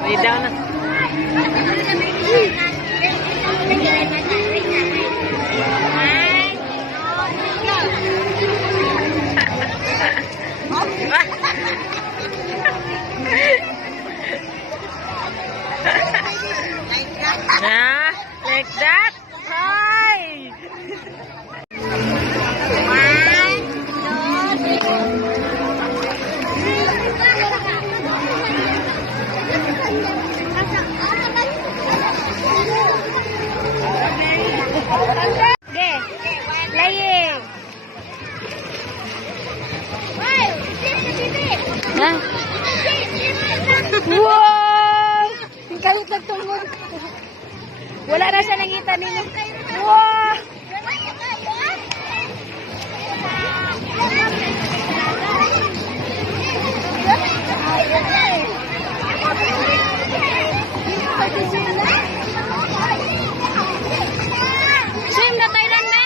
Lay down na. Nah, like that. Hi. Wow! Galit nagtumbog. Wala na siya nakita ninyo. Wow! Swim na Thailand, be?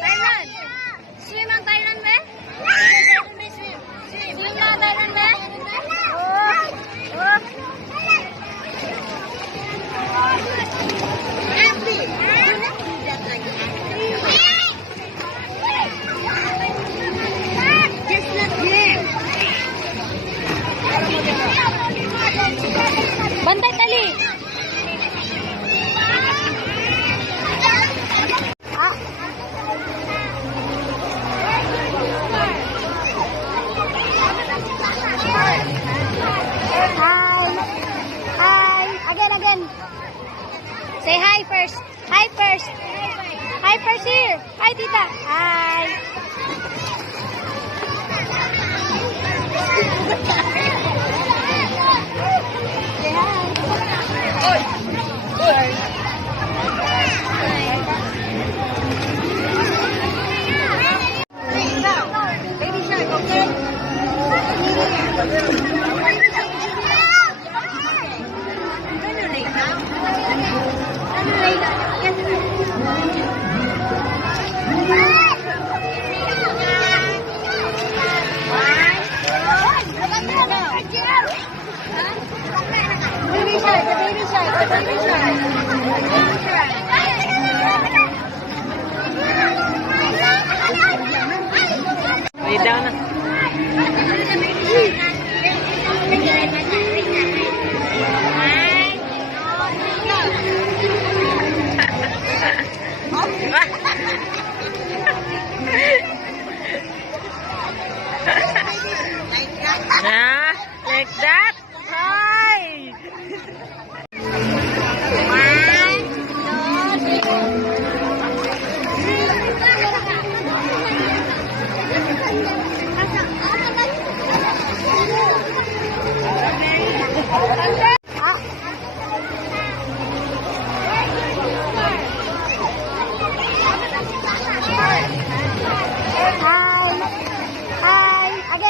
Thailand. Swim ang Thailand, be? Swim na Thailand, be? Bantay tali. Hi. Again. Say hi first. Hi first. Hi first here. Hi, tita. Hi. Say hi. Baby shark, okay? Baby shark. Lay down na. Nah, like that. Hi.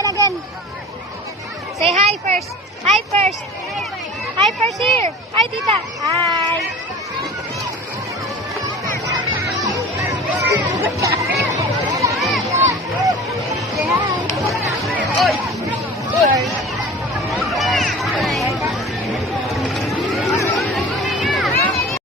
Again. Say hi first. Hi first. Hi first here. Hi, tita. Hi.